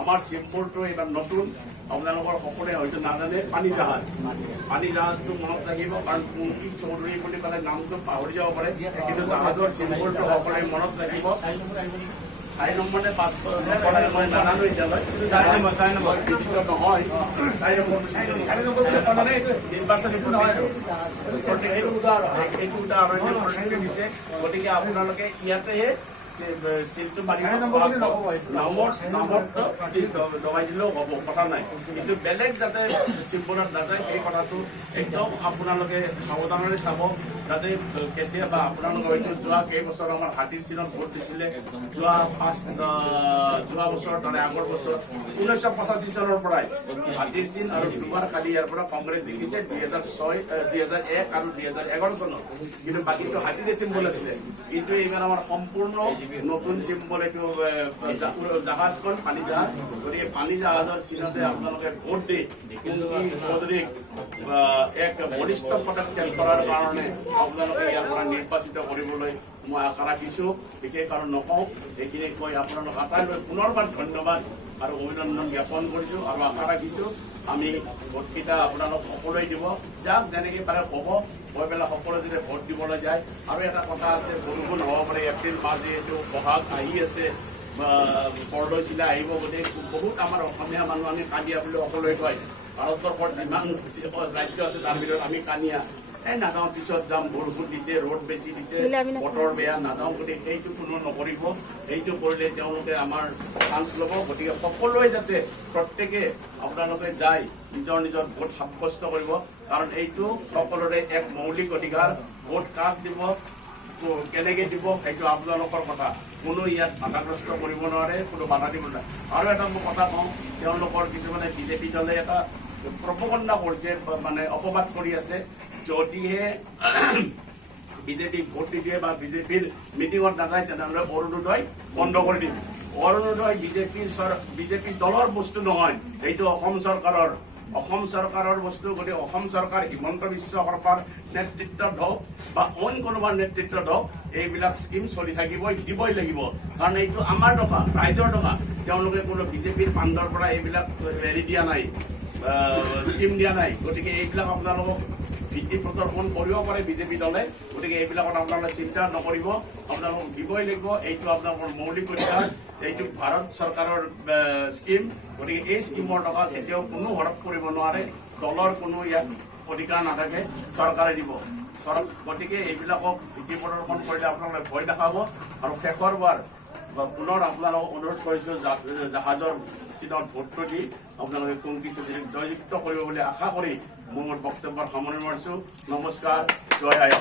আমাৰ চিম্বলটো এইবাৰ নতুন আপোনালোকৰ সকলোৱে হয়তো নাজানে পানী জাহাজটো মনত ৰাখিব কাৰণ কুংকি চৌধুৰী বুলি ক'লে নামটো পাহৰি যাব পাৰে কিন্তু জাহাজৰ চিম্বলটো সকলোৱে মনত ৰাখিব 4 নম্বৰ নে 5 নম্বৰ মই নাজানো এতিয়ালৈ 4 নম্বৰ নহয় 4 নম্বৰ নিৰ্বাচনী নহয় এইটো উদাহৰণ দিছে গতিকে আপোনালোকে ইয়াতেহে চিলটো মাৰিব নামত দবাই দিলেও হ'ব কথা নাই কিন্তু বেলেগ যাতে চিম্বলত নাযায় সেই কথাটো একদম আপোনালোকে সাৱধানেৰে চাব যাতে কেতিয়াবা আপোনালোকে হয়তো যোৱা কেইবছৰ আমাৰ হাতীৰ চিনত ভোট দিছিলে যোৱা বছৰ তাৰে আগৰ বছৰ 1985 চনৰ পৰাই হাতীৰ চিন আৰু দুবাৰ খালি ইয়াৰ পৰা কংগ্ৰেছ জিকিছে 2001 আৰু 2011 চনত কিন্তু বাকীটো হাতীৰে চিম্বল আছিলে কিন্তু এইবাৰ আমাৰ সম্পূৰ্ণ নতুন চিম্বল এইটো জাহাজখন পানী জাহাজ গতিকে পানী জাহাজৰ চিনতে আপোনালোকে ভোট দি চৌধুৰীক এক বলিষ্ঠ পদক্ষেপ কৰাৰ কাৰণে আপোনালোকে ইয়াৰ পৰা নিৰ্বাচিত কৰিবলৈ মই আশা ৰাখিছোঁ বিশেষ কাৰণ নকওঁ এইখিনি কৈ আপোনালোক আটাইলৈ পুনৰবাৰ ধন্যবাদ আৰু অভিনন্দন জ্ঞাপন কৰিছোঁ আৰু আশা ৰাখিছোঁ আমি ভোটকেইটা আপোনালোক সকলোৱে দিব যাক যেনেকৈ পাৰে ক'ব গৈ পেলাই সকলো যদি ভোট দিবলৈ যায় আৰু এটা কথা আছে বৰষুণ হ'ব পাৰে এপ্ৰিল মাহ যিহেতু বহাগ আহি আছে বৰদৈচিলা আহিব গতিকে বহুত আমাৰ অসমীয়া মানুহ আমি কানিয়া বুলি সকলোৱে কয় ভাৰতবৰ্ষৰ যিমান ৰাজ্য আছে তাৰ ভিতৰত আমি কানিয়া নাযাওঁ পিছত যাম বৰষুণ দিছে ৰ'দ বেছি দিছে বতৰ বেয়া নাযাওঁ গতিকে সেইটো কোনো নকৰিব সেইটো কৰিলে তেওঁলোকে আমাৰ চান্স ল'ব গতিকে সকলোৱে যাতে প্ৰত্যেকে আপোনালোকে যায় নিজৰ ভোট সাব্যস্ত কৰিব কাৰণ এইটো সকলোৰে এক মৌলিক অধিকাৰ ভোট কাক দিব কেনেকৈ দিব সেইটো আপোনালোকৰ কথা কোনো ইয়াত বাধাগ্ৰস্ত কৰিব নোৱাৰে কোনো বাধা দিব নোৱাৰে আৰু এটা মই কথা কওঁ তেওঁলোকৰ কিছুমানে বিজেপি দলে এটা প্ৰপগণ্ডা কৰিছে মানে অপবাদ কৰি আছে যদিহে বিজেপিক ভোট নিদিয়ে বা বিজেপিৰ মিটিঙত নাযায় তেনেহ'লে অৰুণোদয় বন্ধ কৰি দিম অৰুণোদয় বিজেপি দলৰ বস্তু নহয় এইটো অসম চৰকাৰৰ বস্তু গতিকে অসম চৰকাৰ হিমন্ত বিশ্ব শৰ্মাৰ নেতৃত্বত হওক বা অইন কোনোবাৰ নেতৃত্বত হওক এইবিলাক স্কিম চলি থাকিবই দিবই লাগিব কাৰণ এইটো আমাৰ টকা ৰাইজৰ টকা তেওঁলোকে কোনো বিজেপিৰ ফাণ্ডৰ পৰা এইবিলাক হেৰি দিয়া নাই স্কিম দিয়া নাই গতিকে এইবিলাক আপোনালোকক ভিত্তি প্ৰদৰ্শন কৰিব পাৰে বিজেপি দলে গতিকে এইবিলাকত আপোনালোকে চিন্তা নকৰিব আপোনালোকক দিবই লাগিব এইটো আপোনালোকৰ মৌলিক অধিকাৰ এইটো ভাৰত চৰকাৰৰ স্কিম গতিকে এই স্কিমৰ টকা কেতিয়াও কোনো হৰপ কৰিব নোৱাৰে দলৰ কোনো ইয়াত অধিকাৰ নাথাকে চৰকাৰে দিব গতিকে এইবিলাকক ভিত্তি প্ৰদৰ্শন কৰিলে আপোনালোকে ভয় দেখাব আৰু শেষৰবাৰ পুনৰ আপোনালোকক অনুৰোধ কৰিছোঁ জাহাজৰ চিনত ভোটটো দি আপোনালোকে কুংকি চৌধুৰীক জয়যুক্ত কৰিব বুলি আশা কৰি মোৰ বক্তব্যৰ সামৰণি মাৰিছোঁ নমস্কাৰ জয় আই